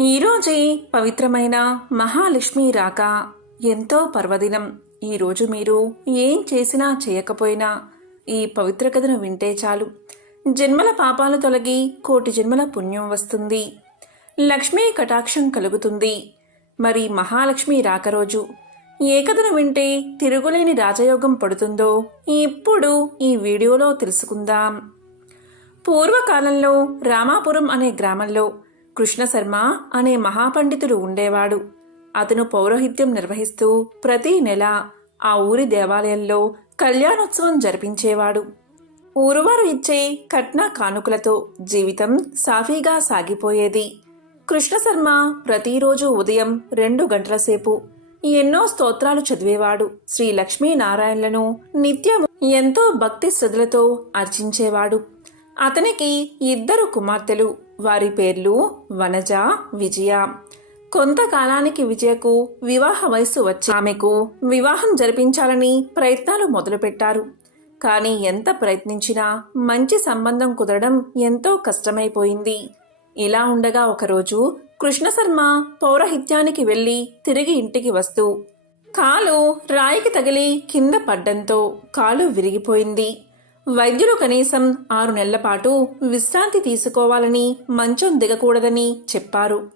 ఈరోజే పవిత్రమైన మహాలక్ష్మి రాక ఎంతో పర్వదినం. ఈరోజు మీరు ఏం చేసినా చేయకపోయినా ఈ పవిత్ర కథను వింటే చాలు. జన్మల పాపాలు తొలగి కోటి జన్మల పుణ్యం వస్తుంది. లక్ష్మీ కటాక్షం కలుగుతుంది. మరి మహాలక్ష్మి రాక రోజు ఏ కథను వింటే తిరుగులేని రాజయోగం పడుతుందో ఇప్పుడు ఈ వీడియోలో తెలుసుకుందాం. పూర్వకాలంలో రామాపురం అనే గ్రామంలో కృష్ణశర్మ అనే మహాపండితుడు ఉండేవాడు. అతను పౌరోహిత్యం నిర్వహిస్తూ ప్రతి నెల ఆ ఊరి దేవాలయంలో కళ్యాణోత్సవం జరిపించేవాడు. ఊరువారు ఇచ్చే కట్న కానుకలతో జీవితం సాఫీగా సాగిపోయేది. కృష్ణశర్మ ప్రతిరోజు ఉదయం రెండు గంటల సేపు ఎన్నో స్తోత్రాలు చదివేవాడు. శ్రీ లక్ష్మీనారాయణలను నిత్యం ఎంతో భక్తి శ్రద్ధలతో అర్చించేవాడు. అతనికి ఇద్దరు కుమార్తెలు. వారి పేర్లు వనజ విజయ. కొంతకాలానికి విజయకు వివాహ వయస్సు వచ్చి ఆమెకు వివాహం జరిపించాలని ప్రయత్నాలు మొదలుపెట్టారు. కానీ ఎంత ప్రయత్నించినా మంచి సంబంధం కుదరడం ఎంతో కష్టమైపోయింది. ఇలా ఉండగా ఒకరోజు కృష్ణశర్మ పౌరహిత్యానికి వెళ్ళి తిరిగి ఇంటికి వస్తూ కాలు రాయికి తగిలి కింద పడ్డంతో కాలు విరిగిపోయింది. వైద్యులు కనీసం ఆరు నెలల పాటు విశ్రాంతి తీసుకోవాలని మంచం దిగకూడదని చెప్పారు.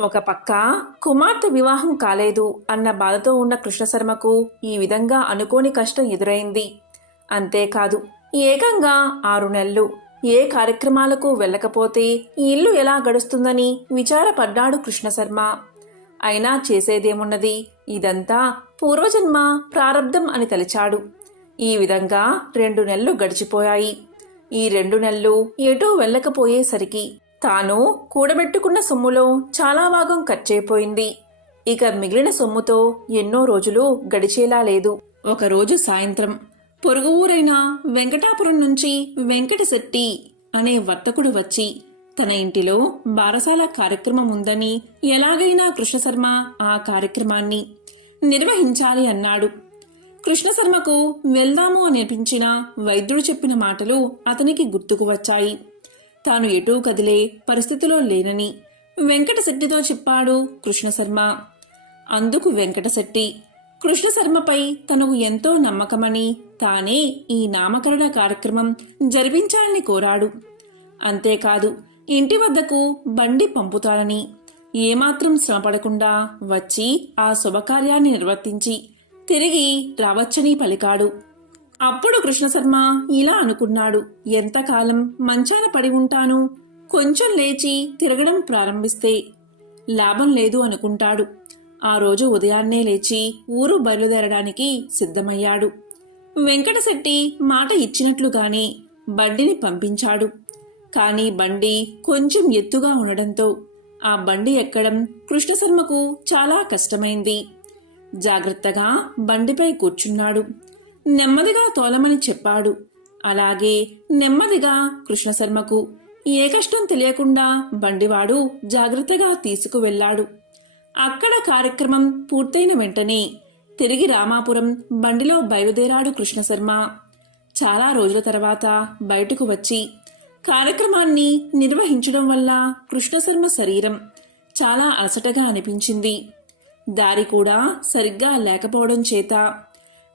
ఒక పక్క కుమార్తె వివాహం కాలేదు అన్న బాధతో ఉన్న కృష్ణశర్మకు ఈ విధంగా అనుకోని కష్టం ఎదురైంది. అంతేకాదు ఏకంగా ఆరు నెలలు ఏ కార్యక్రమాలకు వెళ్ళకపోతే ఈ ఇల్లు ఎలా గడుస్తుందని విచారపడ్డాడు కృష్ణశర్మ. అయినా చేసేదేమున్నది? ఇదంతా పూర్వజన్మ ప్రారంధం అని తలిచాడు. ఈ విధంగా రెండు నెలలు గడిచిపోయాయి. ఈ రెండు నెలలు ఎటూ వెళ్ళకపోయేసరికి తాను కూడబెట్టుకున్న సొమ్ములో చాలా భాగం ఖర్చయిపోయింది ఇక మిగిలిన సొమ్ముతో ఎన్నో రోజులు గడిచేలా లేదు. ఒకరోజు సాయంత్రం పొరుగు ఊరైన వెంకటాపురం నుంచి వెంకటశెట్టి అనే వర్తకుడు వచ్చి తన ఇంటిలో బారసాల కార్యక్రమం ఉందని ఎలాగైనా కృష్ణశర్మ ఆ కార్యక్రమాన్ని నిర్వహించాలి అన్నాడు. కృష్ణశర్మకు వెళ్దాము అని అనిపించిన వైద్యుడు చెప్పిన మాటలు అతనికి గుర్తుకు వచ్చాయి. తాను ఎటూ కదిలే పరిస్థితిలో లేనని వెంకటశెట్టితో చెప్పాడు కృష్ణశర్మ. అందుకు వెంకటశెట్టి కృష్ణశర్మపై తనకు ఎంతో నమ్మకమని తానే ఈ నామకరణ కార్యక్రమం జరిపించాలని కోరాడు. అంతేకాదు ఇంటి వద్దకు బండి పంపుతానని ఏమాత్రం శ్రమపడకుండా వచ్చి ఆ శుభకార్యాన్ని నిర్వర్తించి తిరిగి రావచ్చని పలికాడు. అప్పుడు కృష్ణశర్మ ఇలా అనుకున్నాడు ఎంతకాలం మంచాన పడి ఉంటాను? కొంచెం లేచి తిరగడం ప్రారంభిస్తే. లాభం లేదు అనుకుంటాడు. ఆ రోజు ఉదయాన్నే లేచి ఊరు బయలుదేరడానికి సిద్ధమయ్యాడు. వెంకటశెట్టి మాట ఇచ్చినట్లుగానే బండిని పంపించాడు. కానీ బండి కొంచెం ఎత్తుగా ఉండడంతో ఆ బండి ఎక్కడం కృష్ణశర్మకు చాలా కష్టమైంది. జాగ్రత్తగా బండిపై కూర్చున్నాడు. నెమ్మదిగా తోలమని చెప్పాడు. అలాగే నెమ్మదిగా కృష్ణశర్మకు ఏ కష్టం తెలియకుండా బండివాడు జాగ్రత్తగా తీసుకువెళ్ళాడు. అక్కడ కార్యక్రమం పూర్తయిన వెంటనే తిరిగి రామాపురం బండిలో బయలుదేరాడు కృష్ణశర్మ. చాలా రోజుల తర్వాత బయటకు వచ్చి కార్యక్రమాన్ని నిర్వహించడం వల్ల కృష్ణశర్మ శరీరం చాలా అలసటగా అనిపించింది. దారి కూడా సరిగ్గా లేకపోవడం చేత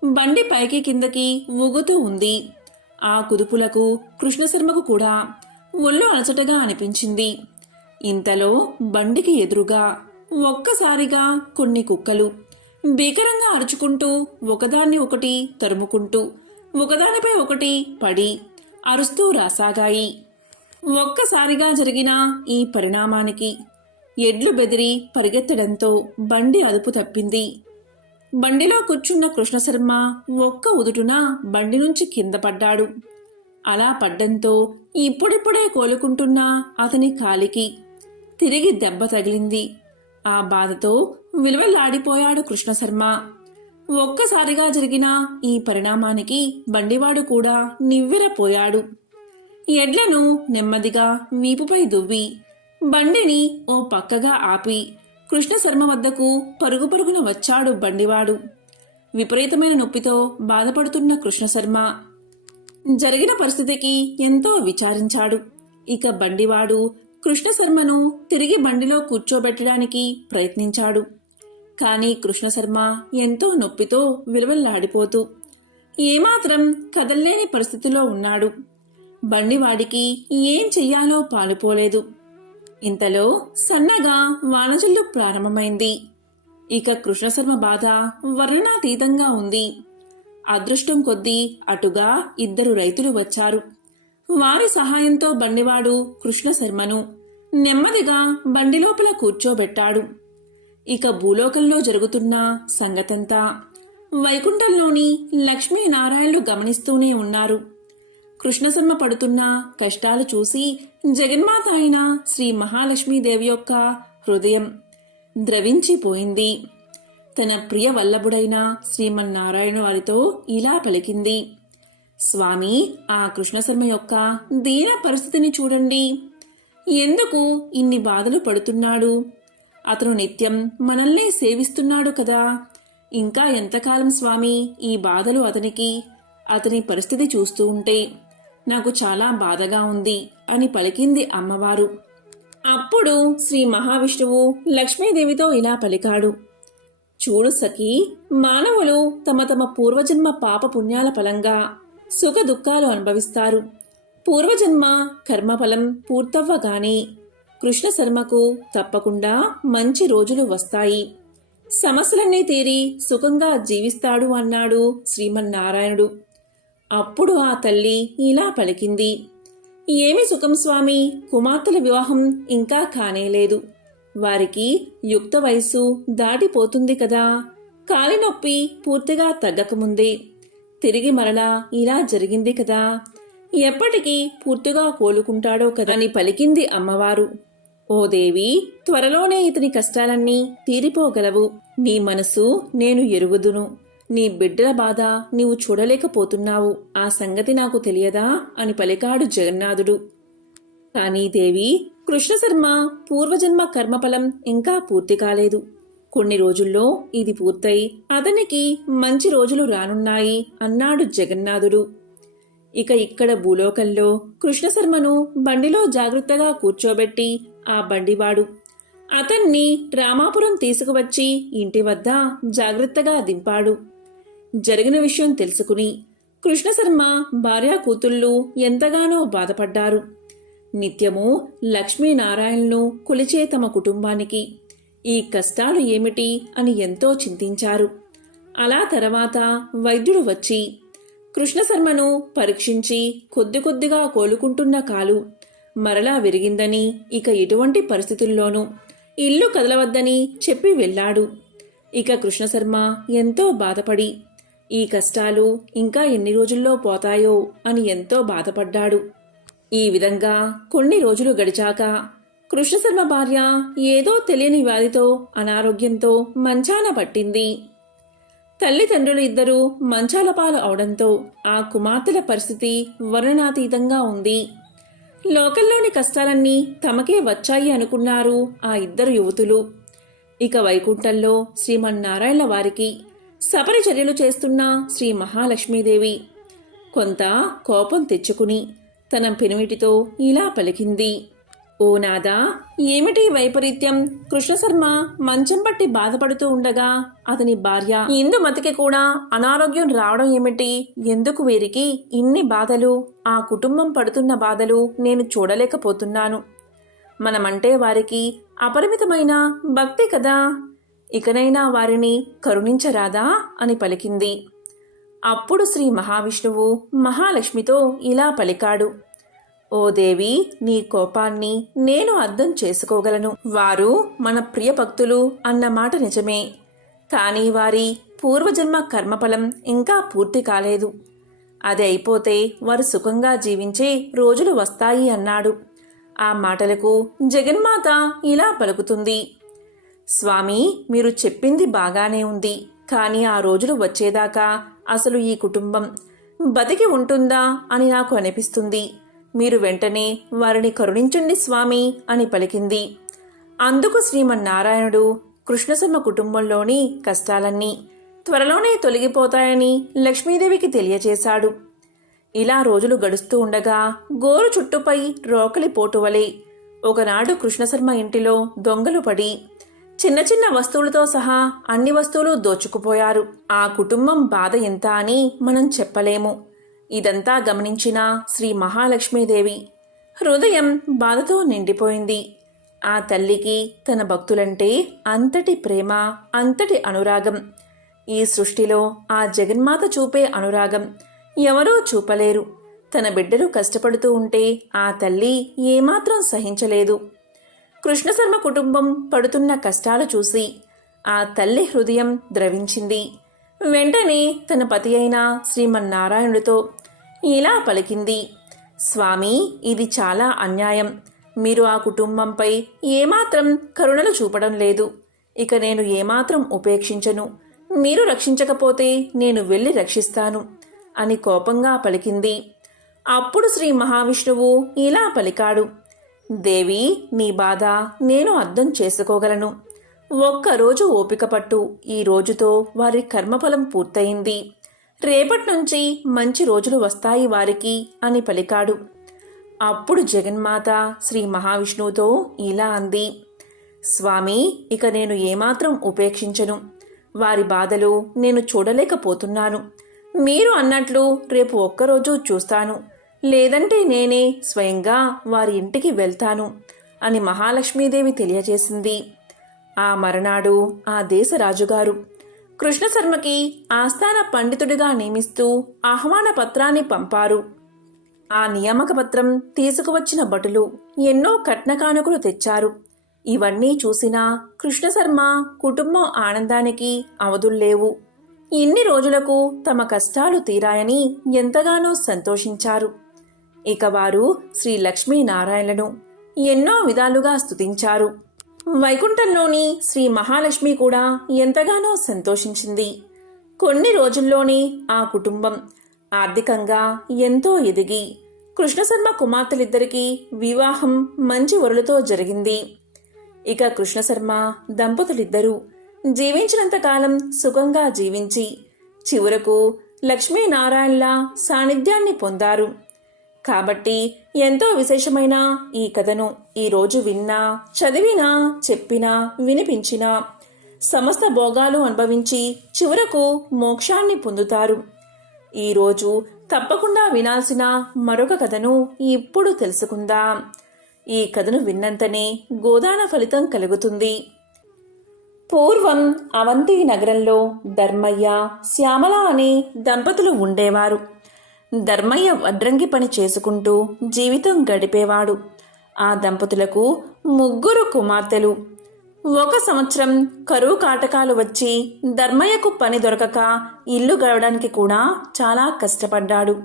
బండి పైకి కిందకి ఊగుతూ ఉంది. ఆ కుదుపులకు కృష్ణశర్మకు కూడా ఒళ్ళు అలసటగా అనిపించింది. ఇంతలో బండికి ఎదురుగా ఒక్కసారిగా కొన్ని కుక్కలు భీకరంగా అరుచుకుంటూ ఒకదాన్ని ఒకటి తరుముకుంటూ ఒకదానిపై ఒకటి పడి అరుస్తూ రాసాగాయి. ఒక్కసారిగా జరిగిన ఈ పరిణామానికి ఎడ్లు బెదిరి పరిగెత్తడంతో బండి అదుపు తప్పింది. బండిలో కూర్చున్న కృష్ణశర్మ ఒక్క ఉదుటున బండి నుంచి కింద పడ్డాడు. అలా పడ్డంతో ఇప్పుడిప్పుడే కోలుకుంటున్న అతని కాలికి తిరిగి దెబ్బ తగిలింది. ఆ బాధతో విలువలాడిపోయాడు కృష్ణశర్మ. ఒక్కసారిగా జరిగిన ఈ పరిణామానికి బండివాడు కూడా నివ్వెరపోయాడు. ఎడ్లను నెమ్మదిగా వీపుపై దువ్వి బండిని ఓ పక్కగా ఆపి కృష్ణశర్మ వద్దకు పరుగు పరుగున వచ్చాడు బండివాడు. విపరీతమైన నొప్పితో బాధపడుతున్న కృష్ణశర్మ జరిగిన పరిస్థితికి ఎంతో విచారించాడు. ఇక బండివాడు కృష్ణశర్మను తిరిగి బండిలో కూర్చోబెట్టడానికి ప్రయత్నించాడు. కానీ కృష్ణశర్మ ఎంతో నొప్పితో విలువల్లాడిపోతూ ఏమాత్రం కదల్లేని పరిస్థితిలో ఉన్నాడు. బండివాడికి ఏం చెయ్యాలో పాలుపోలేదు. ఇంతలో సన్నగా వానజల్లు ప్రారంభమైంది. ఇక కృష్ణశర్మ బాధ వర్ణనాతీతంగా ఉంది. అదృష్టం కొద్దీ అటుగా ఇద్దరు రైతులు వచ్చారు. వారి సహాయంతో బండివాడు కృష్ణశర్మను నెమ్మదిగా బండి లోపల కూర్చోబెట్టాడు. ఇక భూలోకంలో జరుగుతున్న సంగతంతా వైకుంఠంలోని లక్ష్మీనారాయణలు గమనిస్తూనే ఉన్నారు. కృష్ణశర్మ పడుతున్న కష్టాలు చూసి జగన్మాత అయిన శ్రీ మహాలక్ష్మీదేవి యొక్క హృదయం ద్రవించిపోయింది. తన ప్రియ వల్లభుడైన శ్రీమన్నారాయణ వారితో ఇలా పలికింది. స్వామి ఆ కృష్ణశర్మ యొక్క దీన పరిస్థితిని చూడండి. ఎందుకు ఇన్ని బాధలు పడుతున్నాడు? అతను నిత్యం మనల్ని సేవిస్తున్నాడు కదా. ఇంకా ఎంతకాలం స్వామి ఈ బాధలు అతనికి అతని పరిస్థితి చూస్తూ ఉంటే? నాకు చాలా బాధగా ఉంది అని పలికింది అమ్మవారు. అప్పుడు శ్రీ మహావిష్ణువు లక్ష్మీదేవితో ఇలా పలికాడు. చూడు సఖి మానవులు తమ తమ పూర్వజన్మ పాప పుణ్యాల ఫలంగా సుఖ దుఃఖాలు అనుభవిస్తారు. పూర్వజన్మ కర్మఫలం పూర్తవ్వగానే కృష్ణ శర్మకు తప్పకుండా మంచి రోజులు వస్తాయి. సమస్యలన్నీ తీరి సుఖంగా జీవిస్తాడు అన్నాడు శ్రీమన్నారాయణుడు. అప్పుడు ఆ తల్లి ఇలా పలికింది. ఏమి సుఖం స్వామి? కుమార్తెల వివాహం ఇంకా కానేలేదు వారికి యుక్త వయస్సు దాటిపోతుంది కదా. కాలినొప్పి పూర్తిగా తగ్గకముందే. తిరిగి మరలా ఇలా జరిగింది కదా. ఎప్పటికీ పూర్తిగా కోలుకుంటాడో కదా అని పలికింది అమ్మవారు. ఓ దేవి త్వరలోనే ఇతని కష్టాలన్నీ తీరిపోగలవు. నీ మనసు నేను ఎరుగుదును. నీ బిడ్డల బాధ నీవు చూడలేకపోతున్నావు. ఆ సంగతి నాకు తెలియదా? అని పలికాడు జగన్నాథుడు. కానీ దేవి కృష్ణశర్మ పూర్వజన్మ కర్మఫలం ఇంకా పూర్తి కాలేదు. కొన్ని రోజుల్లో ఇది పూర్తయి అతనికి మంచి రోజులు రానున్నాయి అన్నాడు జగన్నాథుడు. ఇక ఇక్కడ భూలోకంలో కృష్ణశర్మను బండిలో జాగ్రత్తగా కూర్చోబెట్టి ఆ బండివాడు అతన్ని రామాపురం తీసుకువచ్చి ఇంటి వద్ద జాగ్రత్తగా దింపాడు. జరిగిన విషయం తెలుసుకుని కృష్ణశర్మ భార్యా కూతుళ్ళు ఎంతగానో బాధపడ్డారు. నిత్యము లక్ష్మీనారాయణను కొలిచే తమ కుటుంబానికి ఈ కష్టాలు ఏమిటి అని ఎంతో చింతించారు. అలా తర్వాత వైద్యుడు వచ్చి కృష్ణశర్మను పరీక్షించి కొద్ది కొద్దిగా కోలుకుంటున్న కాలు మరలా విరిగిందని ఇక ఎటువంటి పరిస్థితుల్లోనూ ఇల్లు కదలవద్దని చెప్పి వెళ్ళాడు. ఇక కృష్ణశర్మ ఎంతో బాధపడి ఈ కష్టాలు ఇంకా ఎన్ని రోజుల్లో పోతాయో అని ఎంతో బాధపడ్డాడు. ఈ విధంగా కొన్ని రోజులు గడిచాక కృష్ణశర్మ భార్య ఏదో తెలియని వ్యాధితో అనారోగ్యంతో మంచాన పట్టింది. తల్లిదండ్రులు ఇద్దరూ మంచాల పాలు అవడంతో ఆ కుమార్తెల పరిస్థితి వర్ణనాతీతంగా ఉంది. లోకల్లోని కష్టాలన్నీ తమకే వచ్చాయి అనుకున్నారు ఆ ఇద్దరు యువతులు. ఇక వైకుంఠంలో శ్రీమన్నారాయణ వారికి సపరిచర్యలు చేస్తున్న శ్రీ మహాలక్ష్మీదేవి. కొంత కోపం తెచ్చుకుని తన పెనుమిటితో ఇలా పలికింది. ఓ నాదా ఏమిటి వైపరీత్యం? కృష్ణశర్మ మంచం పట్టి బాధపడుతూ ఉండగా అతని భార్య ఇందుమతికి కూడా అనారోగ్యం రావడం ఏమిటి? ఎందుకు వీరికి ఇన్ని బాధలు? ఆ కుటుంబం పడుతున్న బాధలు నేను చూడలేకపోతున్నాను. మనమంటే వారికి అపరిమితమైన భక్తి కదా? ఇకనైనా వారిని కరుణించరాదా అని పలికింది. అప్పుడు శ్రీ మహావిష్ణువు మహాలక్ష్మితో ఇలా పలికాడు. ఓ దేవి నీ కోపాన్ని నేను అర్థం చేసుకోగలను. వారు మన ప్రియ భక్తులు అన్న మాట నిజమే. కానీ వారి పూర్వజన్మ కర్మఫలం ఇంకా పూర్తి కాలేదు. అది అయిపోతే వారు సుఖంగా జీవించే రోజులు వస్తాయి అన్నాడు. ఆ మాటలకు జగన్మాత ఇలా పలుకుతుంది. స్వామి మీరు చెప్పింది బాగానే ఉంది. కానీ ఆ రోజులు వచ్చేదాకా అసలు ఈ కుటుంబం బతికి ఉంటుందా అని నాకు అనిపిస్తుంది. మీరు వెంటనే వారిని కరుణించండి స్వామి అని పలికింది. అందుకు శ్రీమన్నారాయణుడు కృష్ణశర్మ కుటుంబంలోని కష్టాలన్నీ త్వరలోనే తొలగిపోతాయని లక్ష్మీదేవికి తెలియజేశాడు ఇలా రోజులు గడుస్తూ ఉండగా గోరు చుట్టుపై రోకలి పోటువలే ఒకనాడు కృష్ణశర్మ ఇంటిలో దొంగలు పడి చిన్న చిన్న వస్తువులతో సహా అన్ని వస్తువులు దోచుకుపోయారు. ఆ కుటుంబం బాధ ఎంత అని మనం చెప్పలేము. ఇదంతా గమనించిన శ్రీ మహాలక్ష్మీదేవి హృదయం బాధతో నిండిపోయింది. ఆ తల్లికి తన భక్తులంటే అంతటి ప్రేమ అంతటి అనురాగం. ఈ సృష్టిలో ఆ జగన్మాత చూపే అనురాగం ఎవరూ చూపలేరు. తన బిడ్డలు కష్టపడుతూ ఉంటే ఆ తల్లి ఏమాత్రం సహించలేదు. కృష్ణశర్మ కుటుంబం పడుతున్న కష్టాలు చూసి ఆ తల్లి హృదయం ద్రవించింది. వెంటనే తన పతి అయిన శ్రీమన్నారాయణుడితో ఇలా పలికింది. స్వామి ఇది చాలా అన్యాయం. మీరు ఆ కుటుంబంపై ఏమాత్రం కరుణలు చూపడం లేదు. ఇక నేను ఏమాత్రం ఉపేక్షించను. మీరు రక్షించకపోతే నేను వెళ్ళి రక్షిస్తాను అని కోపంగా పలికింది. అప్పుడు శ్రీ మహావిష్ణువు ఇలా పలికాడు. దేవి నీ బాధ నేను అర్థం చేసుకోగలను. ఒక్కరోజు ఓపిక పట్టు. ఈ రోజుతో వారి కర్మఫలం పూర్తయింది. రేపటి నుంచి మంచి రోజులు వస్తాయి వారికి అని పలికాడు. అప్పుడు జగన్మాత శ్రీ మహావిష్ణువుతో ఇలా అంది. స్వామి ఇక నేను ఏమాత్రం ఉపేక్షించను. వారి బాధలు నేను చూడలేకపోతున్నాను. మీరు అన్నట్లు రేపు ఒక్కరోజు చూస్తాను. లేదంటే నేనే స్వయంగా వారి ఇంటికి వెళ్తాను అని మహాలక్ష్మీదేవి తెలియజేసింది. ఆ మరనాడు ఆ దేశ రాజుగారు కృష్ణశర్మకి ఆస్థాన పండితుడిగా నియమిస్తూ ఆహ్వాన పత్రాన్ని పంపారు. ఆ నియామక పత్రం తీసుకువచ్చిన భటులు ఎన్నో కట్నకానుకలు తెచ్చారు. ఇవన్నీ చూసినా కృష్ణశర్మ కుటుంబం ఆనందానికి అవధుల్లేవు. ఇన్ని రోజులకు తమ కష్టాలు తీరాయని ఎంతగానో సంతోషించారు. ఇక వారు శ్రీ లక్ష్మీనారాయణను ఎన్నో విధాలుగా స్తుతించారు. వైకుంఠంలోని శ్రీ మహాలక్ష్మి కూడా ఎంతగానో సంతోషించింది. కొన్ని రోజుల్లోనే ఆ కుటుంబం ఆర్థికంగా ఎంతో ఎదిగి కృష్ణశర్మ కుమార్తెలిద్దరికీ వివాహం మంచి వరులతో జరిగింది. ఇక కృష్ణశర్మ దంపతులిద్దరూ జీవించినంతకాలం సుఖంగా జీవించి చివరకు లక్ష్మీనారాయణల సాన్నిధ్యాన్ని పొందారు. కాబట్టి ఎంతో విశేషమైన ఈ కథను ఈరోజు విన్నా చదివినా చెప్పినా వినిపించినా సమస్త భోగాలు అనుభవించి చివరకు మోక్షాన్ని పొందుతారు. ఈరోజు తప్పకుండా వినాల్సిన మరొక కథను ఇప్పుడు తెలుసుకుందాం. ఈ కథను విన్నంతనే గోదాన ఫలితం కలుగుతుంది. పూర్వం అవంతి నగరంలో ధర్మయ్య శ్యామల అనే దంపతులు ఉండేవారు. ధర్మయ్య వడ్రంగి పని చేసుకుంటూ జీవితం గడిపేవాడు. ఆ దంపతులకు ముగ్గురు కుమార్తెలు. ఒక సంవత్సరం కరువు కాటకాలు వచ్చి ధర్మయ్యకు పని దొరకక ఇల్లు గడవడానికి కూడా చాలా కష్టపడ్డాడు.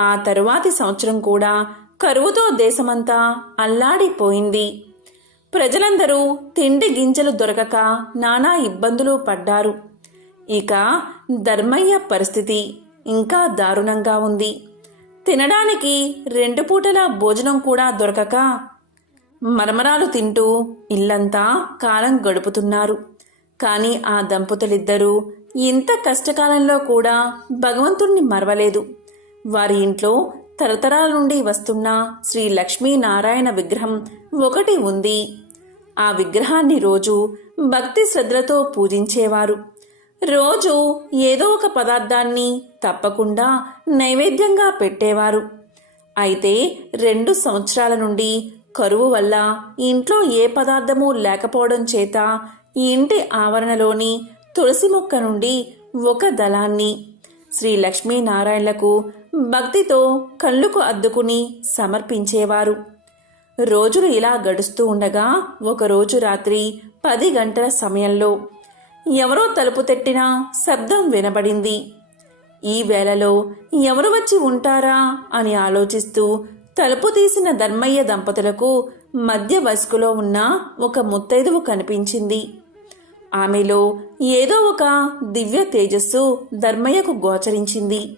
ఆ తరువాతి సంవత్సరం కూడా కరువుతో దేశమంతా అల్లాడిపోయింది. ప్రజలందరూ తిండి గింజలు దొరకక నానా ఇబ్బందులు పడ్డారు. ఇక ధర్మయ్య పరిస్థితి ఇంకా దారుణంగా ఉంది. తినడానికి రెండు పూటల భోజనం కూడా దొరకక మరమరాలు తింటూ ఇల్లంతా కాలం గడుపుతున్నారు. కానీ ఆ దంపతులిద్దరూ ఇంత కష్టకాలంలో కూడా భగవంతుణ్ణి మరవలేదు. వారి ఇంట్లో తరతరాల నుండి వస్తున్న శ్రీ లక్ష్మీనారాయణ విగ్రహం ఒకటి ఉంది. ఆ విగ్రహాన్ని రోజు భక్తి శ్రద్ధలతో పూజించేవారు. రోజు ఏదో ఒక పదార్థాన్ని తప్పకుండా నైవేద్యంగా పెట్టేవారు. అయితే రెండు సంవత్సరాల నుండి కరువు వల్ల ఇంట్లో ఏ పదార్థము లేకపోవడం చేత ఇంటి ఆవరణలోని తులసి మొక్క నుండి ఒక దళాన్ని శ్రీ లక్ష్మీనారాయణలకు భక్తితో కళ్ళుకు అద్దుకుని సమర్పించేవారు. రోజులు ఇలా గడుస్తూ ఉండగా ఒకరోజు రాత్రి పది గంటల సమయంలో ఎవరో తలుపు తట్టిన శబ్దం వినబడింది. ఈ వేళలో ఎవరు వచ్చి ఉంటారా అని ఆలోచిస్తూ తలుపు తీసిన ధర్మయ్య దంపతులకు మధ్య వయస్కులో ఉన్న ఒక ముత్తైదువు కనిపించింది. ఆమెలో ఏదో ఒక దివ్య తేజస్సు ధర్మయ్యకు గోచరించింది.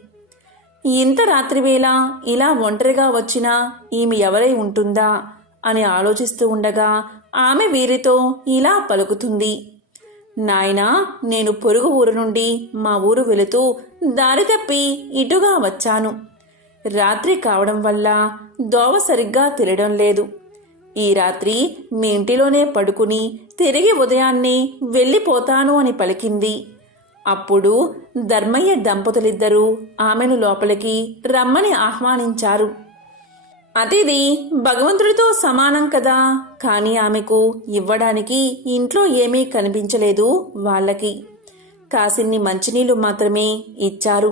ఇంత రాత్రివేళ ఇలా ఒంటరిగా వచ్చినా ఈమె ఎవరై ఉంటుందా అని ఆలోచిస్తూ ఉండగా ఆమె వీరితో ఇలా పలుకుతుంది. నాయనా నేను పొరుగు ఊరు నుండి మా ఊరు వెళుతూ దారి తప్పి ఇటుగా వచ్చాను. రాత్రి కావడం వల్ల దోవ సరిగ్గా తిరగడం లేదు. ఈ రాత్రి మీ ఇంటిలోనే పడుకుని తిరిగి ఉదయాన్నే వెళ్ళిపోతాను అని పలికింది. అప్పుడు ధర్మయ్య దంపతులిద్దరూ ఆమెను లోపలికి రమ్మని ఆహ్వానించారు. అతిథి భగవంతుడితో సమానం కదా కానీ ఆమెకు ఇవ్వడానికి ఇంట్లో ఏమీ కనిపించలేదు వాళ్ళకి. కాసిన్ని మంచినీళ్ళు మాత్రమే ఇచ్చారు.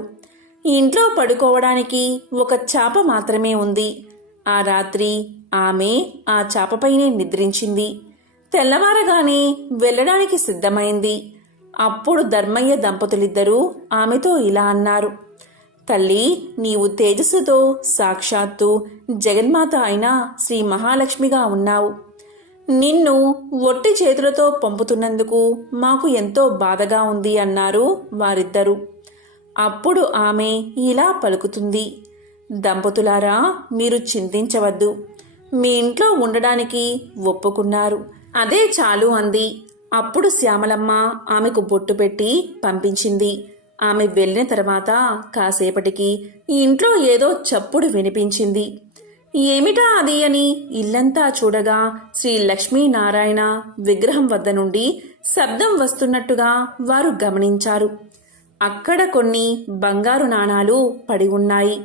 ఇంట్లో పడుకోవడానికి ఒక చాప మాత్రమే ఉంది. ఆ రాత్రి ఆమె ఆ చాపపైనే నిద్రించింది. తెల్లవారగానే వెళ్ళడానికి సిద్ధమైంది. అప్పుడు ధర్మయ్య దంపతులిద్దరూ ఆమెతో ఇలా అన్నారు. తల్లి నీవు తేజస్సుతో సాక్షాత్తు జగన్మాత అయిన శ్రీ మహాలక్ష్మిగా ఉన్నావు. నిన్ను ఒట్టి చేతులతో పంపుతున్నందుకు మాకు ఎంతో బాధగా ఉంది అన్నారు వారిద్దరూ. అప్పుడు ఆమె ఇలా పలుకుతుంది. దంపతులారా మీరు చింతించవద్దు. మీ ఇంట్లో ఉండడానికి ఒప్పుకున్నారు. అదే చాలు అంది. అప్పుడు శ్యామలమ్మ ఆమెకు బొట్టు పెట్టి పంపించింది. ఆమె వెళ్ళిన తర్వాత కాసేపటికి ఇంట్లో ఏదో చప్పుడు వినిపించింది. ఏమిటా అది అని ఇల్లంతా చూడగా శ్రీ లక్ష్మీనారాయణ విగ్రహం వద్ద నుండి శబ్దం వస్తున్నట్టుగా వారు గమనించారు. అక్కడ కొన్ని బంగారు నాణాలు పడి ఉన్నాయి.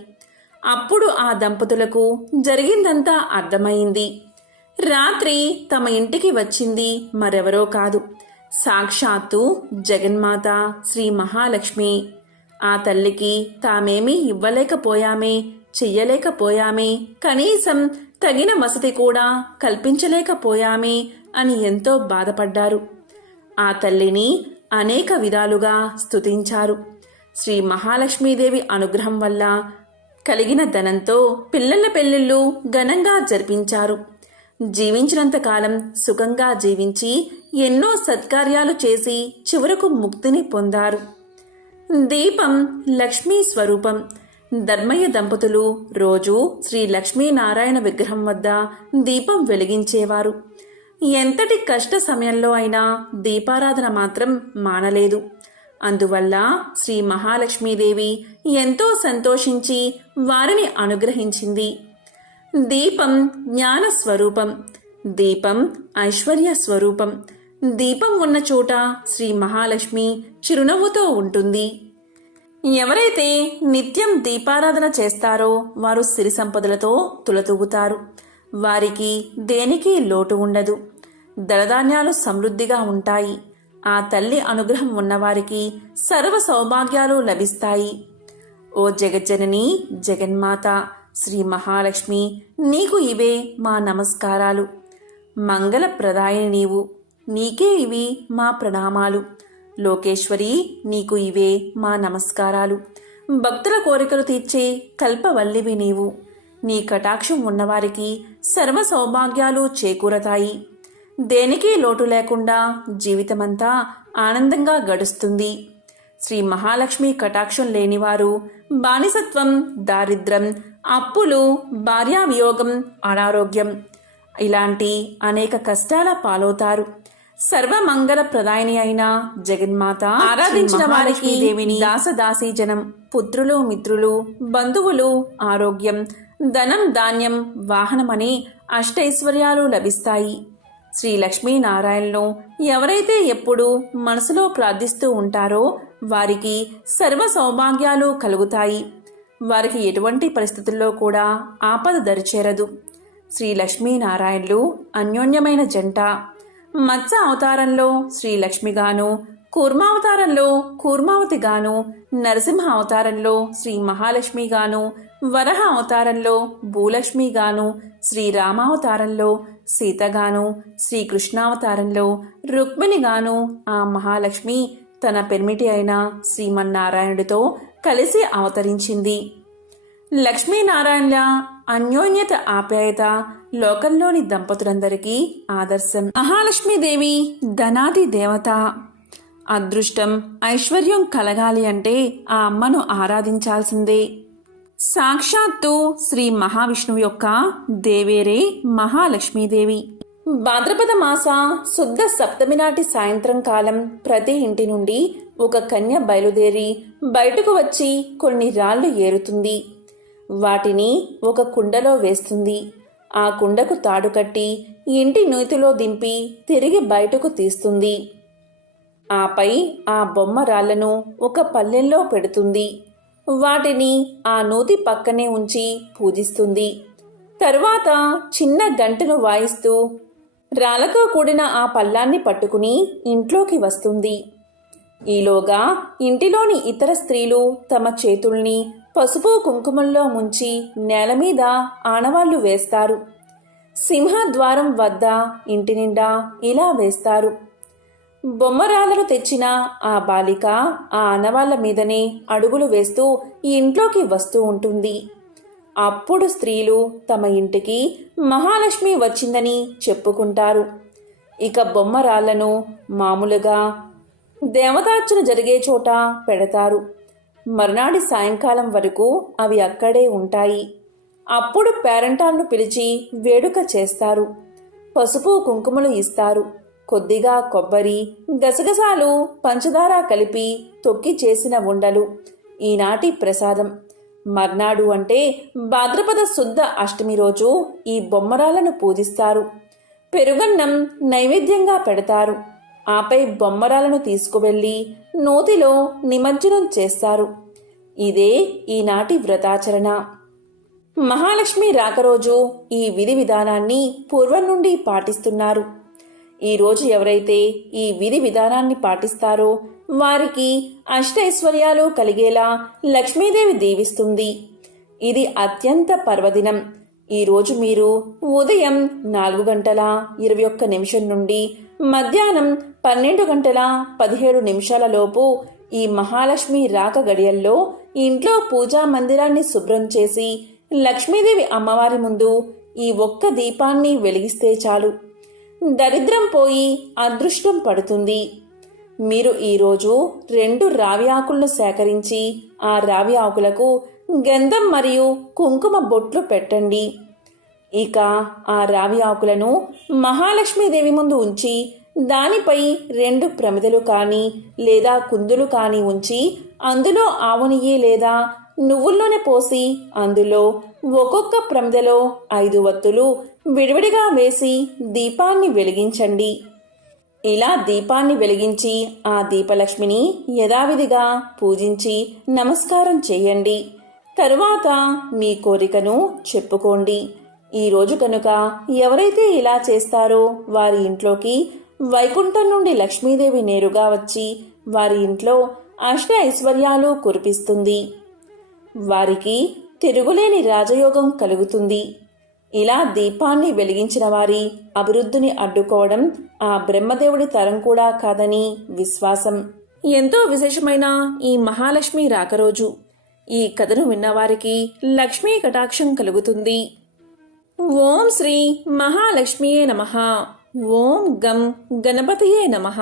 అప్పుడు ఆ దంపతులకు జరిగిందంతా అర్థమైంది. రాత్రి తమ ఇంటికి వచ్చింది మరెవరో కాదు. సాక్షాత్తు జగన్మాత శ్రీ మహాలక్ష్మి. ఆ తల్లికి తామేమీ ఇవ్వలేకపోయామే. చెయ్యలేకపోయామే. కనీసం తగిన వసతి కూడా కల్పించలేకపోయామే అని ఎంతో బాధపడ్డారు. ఆ తల్లిని అనేక విధాలుగా స్తుతించారు. శ్రీ మహాలక్ష్మీదేవి అనుగ్రహం వల్ల కలిగిన ధనంతో పిల్లల పెళ్ళిళ్ళు ఘనంగా జరిపించారు. జీవించినంతకాలం సుఖంగా జీవించి ఎన్నో సత్కార్యాలు చేసి చివరకు ముక్తిని పొందారు. దీపం లక్ష్మీ స్వరూపం. ధర్మయ్య దంపతులు రోజూ శ్రీ లక్ష్మీనారాయణ విగ్రహం వద్ద దీపం వెలిగించేవారు. ఎంతటి కష్ట సమయంలో అయినా దీపారాధన మాత్రం మానలేదు. అందువల్ల శ్రీ మహాలక్ష్మీదేవి ఎంతో సంతోషించి వారిని అనుగ్రహించింది. దీపం జ్ఞాన స్వరూపం దీపం ఐశ్వర్య స్వరూపం దీపం ఉన్న చోట శ్రీ మహాలక్ష్మి చిరునవ్వుతో ఉంటుంది. ఎవరైతే నిత్యం దీపారాధన చేస్తారో వారు సిరి సంపదలతో తులతూగుతారు. వారికి దేనికి లోటు ఉండదు. దళధాన్యాలు సమృద్ధిగా ఉంటాయి. ఆ తల్లి అనుగ్రహం ఉన్నవారికి సర్వ సౌభాగ్యాలు లభిస్తాయి. ఓ జగజ్జనని జగన్మాత శ్రీ మహాలక్ష్మి నీకు ఇవే మా నమస్కారాలు. మంగళప్రదాయని నీవు. నీకే ఇవి మా ప్రణామాలు. లోకేశ్వరి నీకు ఇవే మా నమస్కారాలు. భక్తుల కోరికలు తీర్చే కల్పవల్లివి నీవు. నీ కటాక్షం ఉన్నవారికి సర్వ సౌభాగ్యాలు చేకూరతాయి. దేనికి లోటు లేకుండా జీవితమంతా ఆనందంగా గడుస్తుంది. శ్రీ మహాలక్ష్మి కటాక్షం లేనివారు బానిసత్వం దారిద్ర్యం అప్పులు భార్యావియోగం అనారోగ్యం ఇలాంటి అనేక కష్టాల పాలవుతారు. సర్వమంగళ ప్రదాయని అయిన జగన్మాత ఆరాధించిన వారికి దేవిని దాసదాసీ జనం పుత్రులు మిత్రులు బంధువులు ఆరోగ్యం ధనం ధాన్యం వాహనమని అష్టైశ్వర్యాలు లభిస్తాయి. శ్రీ లక్ష్మీనారాయణను ఎవరైతే ఎప్పుడు మనసులో ప్రార్థిస్తూ ఉంటారో వారికి సర్వ సౌభాగ్యాలు కలుగుతాయి. వారికి ఎటువంటి పరిస్థితుల్లో కూడా ఆపద దరిచేరదు. శ్రీ లక్ష్మీనారాయణులు అన్యోన్యమైన జంట. మత్స అవతారంలో శ్రీలక్ష్మిగాను కూర్మావతారంలో కూర్మావతిగాను నరసింహ అవతారంలో శ్రీ మహాలక్ష్మిగాను వరహ అవతారంలో భూలక్ష్మిగాను శ్రీరామావతారంలో సీతగాను శ్రీకృష్ణావతారంలో రుక్మిణిగాను ఆ మహాలక్ష్మి తన పెర్మిటి అయిన శ్రీమన్నారాయణుడితో కలిసి అవతరించింది. లక్ష్మీనారాయణల అన్యోన్యత ఆప్యాయత లోకంలోని దంపతులందరికీ ఆదర్శం. మహాలక్ష్మీదేవి ధనాది దేవత. అదృష్టం ఐశ్వర్యం కలగాలి అంటే ఆ అమ్మను ఆరాధించాల్సిందే. సాక్షాత్తు శ్రీ మహావిష్ణువు యొక్క దేవేరే మహాలక్ష్మీదేవి. భాద్రపద మాస శుద్ధ సప్తమి నాటి సాయంత్రం కాలం ప్రతి ఇంటి నుండి ఒక కన్య బయలుదేరి బయటకు వచ్చి కొన్ని రాళ్ళు ఏరుతుంది. వాటిని ఒక కుండలో వేస్తుంది. ఆ కుండకు తాడు కట్టి ఇంటి నూతిలో దింపి తిరిగి బయటకు తీస్తుంది. ఆపై ఆ బొమ్మ రాళ్ళను ఒక పల్లెల్లో పెడుతుంది. వాటిని ఆ నూతి పక్కనే ఉంచి పూజిస్తుంది. తరువాత చిన్న గంటను వాయిస్తూ రాళ్ళతో కూడిన ఆ పల్లాన్ని పట్టుకుని ఇంట్లోకి వస్తుంది. ఈలోగా ఇంటిలోని ఇతర స్త్రీలు తమ చేతుల్ని పసుపు కుంకుమంలో ముంచి నేల మీద ఆనవాళ్ళు వేస్తారు. సింహద్వారం వద్ద ఇంటి నిండా ఇలా వేస్తారు. బొమ్మరాలను తెచ్చిన ఆ బాలిక ఆ ఆనవాళ్ళ మీదనే అడుగులు వేస్తూ ఇంట్లోకి వస్తూ ఉంటుంది. అప్పుడు స్త్రీలు తమ ఇంటికి మహాలక్ష్మి వచ్చిందని చెప్పుకుంటారు. ఇక బొమ్మరాళ్ళను మామూలుగా దేవతార్చన జరిగే చోట పెడతారు. మర్నాడి సాయంకాలం వరకు అవి అక్కడే ఉంటాయి. అప్పుడు పేరెంటాలను పిలిచి వేడుక చేస్తారు. పసుపు కుంకుమలు ఇస్తారు. కొద్దిగా కొబ్బరి గసగసాలు పంచదార కలిపి తొక్కి చేసిన ఉండలు. ఈనాటి ప్రసాదం. మర్నాడు అంటే భాద్రపద శుద్ధ అష్టమి రోజు ఈ బొమ్మరాలను పూజిస్తారు. పెరుగన్నం నైవేద్యంగా పెడతారు. ఆపై బొమ్మరాలను తీసుకువెళ్ళి నోతిలో నిమజ్జనం చేస్తారు. ఇదే ఈనాటి వ్రతాచరణ. మహాలక్ష్మి రాకరోజు ఈ విధి విధానాన్ని పూర్వం నుండి పాటిస్తున్నారు. ఈ రోజు ఎవరైతే ఈ విధి విధానాన్ని పాటిస్తారో వారికి అష్టైశ్వర్యాలు కలిగేలా లక్ష్మీదేవి దీవిస్తుంది. ఇది అత్యంత పర్వదినం. ఈరోజు మీరు ఉదయం నాలుగు గంటల ఇరవై ఒక్క నిమిషం నుండి మధ్యాహ్నం పన్నెండు గంటల పదిహేడు నిమిషాలలోపు ఈ మహాలక్ష్మి రాక గడియల్లో ఇంట్లో పూజా మందిరాన్ని శుభ్రం చేసి లక్ష్మీదేవి అమ్మవారి ముందు ఈ ఒక్క దీపాన్ని వెలిగిస్తే చాలు. దరిద్రం పోయి అదృష్టం పడుతుంది. మీరు ఈరోజు రెండు రావి ఆకులను సేకరించి ఆ రావి ఆకులకు గంధం మరియు కుంకుమ బొట్లు పెట్టండి. ఇక ఆ రావి ఆకులను మహాలక్ష్మీదేవి ముందు ఉంచి దానిపై రెండు ప్రమిదలు కానీ లేదా కుందులు కానీ ఉంచి అందులో ఆవు నెయ్యి లేదా నువ్వుల్లోనే పోసి అందులో ఒక్కొక్క ప్రమిదలో ఐదు వత్తులు విడివిడిగా వేసి దీపాన్ని వెలిగించండి. ఇలా దీపాన్ని వెలిగించి ఆ దీపలక్ష్మిని యథావిధిగా పూజించి నమస్కారం చేయండి. తరువాత మీ కోరికను చెప్పుకోండి. ఈ రోజు కనుక ఎవరైతే ఇలా చేస్తారో వారి ఇంట్లోకి వైకుంఠం నుండి లక్ష్మీదేవి నేరుగా వచ్చి వారి ఇంట్లో అష్ట ఐశ్వర్యాలు కురిపిస్తుంది. వారికి తిరుగులేని రాజయోగం కలుగుతుంది. ఇలా దీపాన్ని వెలిగించిన వారి అభివృద్ధిని అడ్డుకోవడం ఆ బ్రహ్మదేవుడి తరం కూడా కాదని విశ్వాసం. ఎంతో విశేషమైన ఈ మహాలక్ష్మి రాకరోజు ఈ కథను విన్నవారికి లక్ష్మీ కటాక్షం కలుగుతుంది. ఓం శ్రీ మహాలక్ష్మియే నమః. ఓం గం గణపతియే నమః